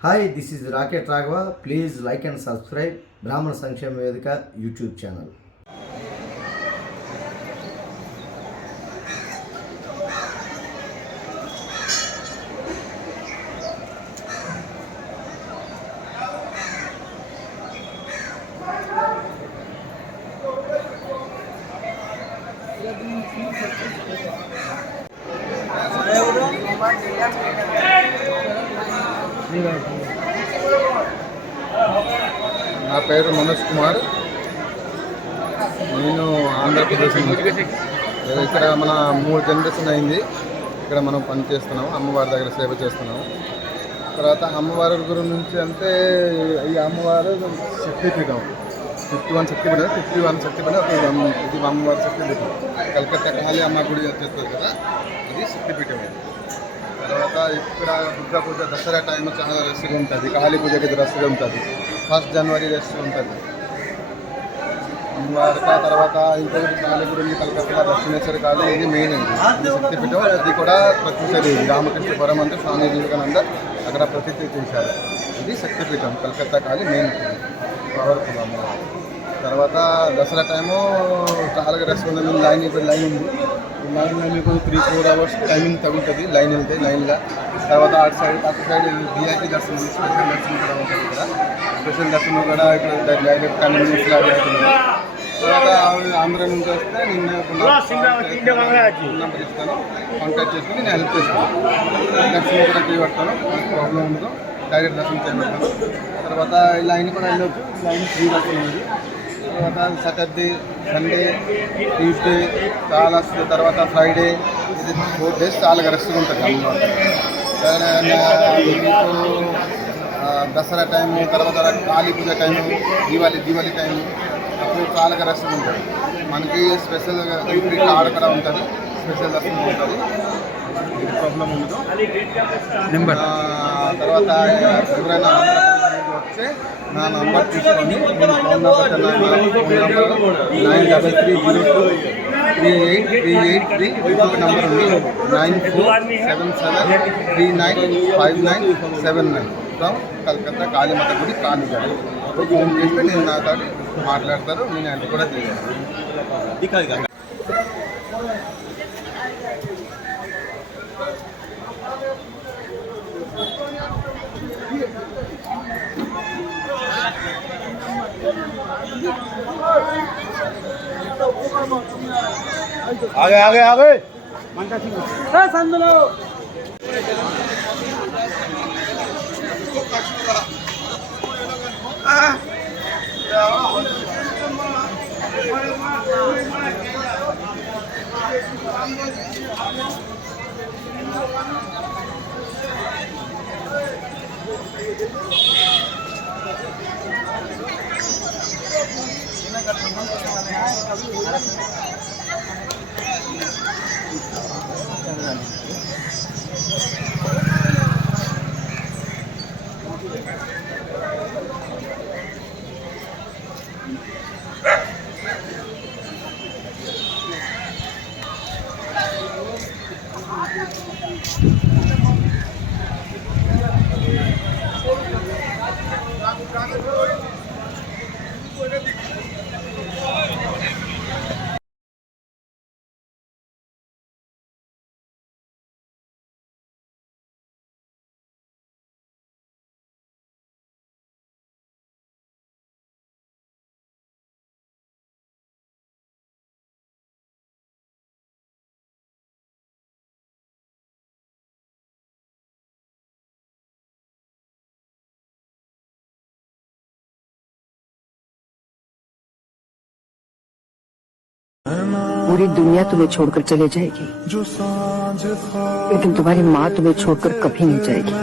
Hi, this is Raket Raghava. Please like and subscribe Brahman Sankshema Vedika YouTube channel. నా పేరు మనోజ్ కుమార్. నేను ఆంధ్రప్రదేశ్ నుంచి. ఇక్కడ మన 3 జనరేషన్ అయింది. ఇక్కడ మనం పని చేస్తున్నాము, అమ్మవారి దగ్గర సేవ చేస్తున్నాము. తర్వాత అమ్మవారి గురించి అంటే ఈ అమ్మవారు శక్తిపీఠం, 51 శక్తిపీఠం ఇది అమ్మవారి శక్తిపీఠం. కలకత్తా కాళీ అమ్మ గుడి చేస్తారు కదా, అది శక్తిపీఠం. తర్వాత ఇక్కడ దుర్గా పూజ దసరా టైం చాలా రష్గా ఉంటుంది, కాళీ పూజకి రష్గా ఉంటుంది, 1 జనవరి రష్ ఉంటుంది. తర్వాత ఇంకొకటి కాళీ గుడి ఉంది కలకత్తా, దక్షిణేశ్వరి కాళీ, ఇది మెయిన్ అండి శక్తిపీఠం. అది కూడా ప్రతిష్ఠది రామకృష్ణపురం అంటే స్వామి వివేకానంద అక్కడ ప్రతిష్ఠ చేశారు. ఇది శక్తిపీఠం కలకత్తా కాళీ మెయిన్ పవర్ఫుల్ అమ్మవారు. తర్వాత దసరా టైము చాలా రష్ ఉంది, లైన్ ఉంది. లైన్లో మీకు 3-4 అవర్స్ టైమింగ్ తగులుతుంది లైన్ వెళ్తే లైన్గా. తర్వాత అటు సైడ్ విఐపి దర్శనం, స్పెషల్ దర్శనం కూడా ఉంటుంది ఇక్కడ. స్పెషల్ దర్శనం కూడా ఇక్కడ డైరెక్ట్ 10 minutes లాగా అవుతుంది. తర్వాత ఆంధ్ర నుంచి వస్తే నిన్న నెంబర్ ఇస్తాను, కాంటాక్ట్ చేసుకుని నేను హెల్ప్ చేస్తాను. దర్శనం కూడా చేయబడతాను, ప్రాబ్లం ఉండదు, డైరెక్ట్ దర్శనం చేయబడతాను. తర్వాత లైన్ కూడా వెళ్ళొచ్చు, లైన్ ఫ్రీ దర్శనం ఉంది. తర్వాత సాటర్డే, సండే, ట్యూస్డే చాలా, తర్వాత ఫ్రైడే, ఇది 4 days చాలా రష్గా ఉంటుంది అమ్మవారు. మీకు దసరా టైము, తర్వాత కాళీ పూజ టైము, దీవాలి టైము, అప్పుడు చాలా రష్గా ఉంటుంది. మనకి స్పెషల్గా ఎంట్రీ కార్డ్ కూడా ఉంటుంది, స్పెషల్ దర్శనం ఉంటుంది, ఇది ప్రాబ్లం ఉండదు. తర్వాత ఎవరైనా వస్తే నా నంబర్ తీసుకొని నేను ఫోన్ నెంబర్ 9332383383 ఇంకొక నెంబర్ ఉంది 9477395979 ఫ్రమ్ కలకత్తా కాళీమాత గుడి కాళీఘాట్. ఫోన్ చేస్తే నేను నాతో మాట్లాడతారు, నేను అది కూడా తెలియదు. आगे संदलो पूरी दुनिया तुम्हें छोड़कर चले जाएगी, लेकिन तुम्हारी माँ तुम्हें छोड़कर कभी नहीं जाएगी।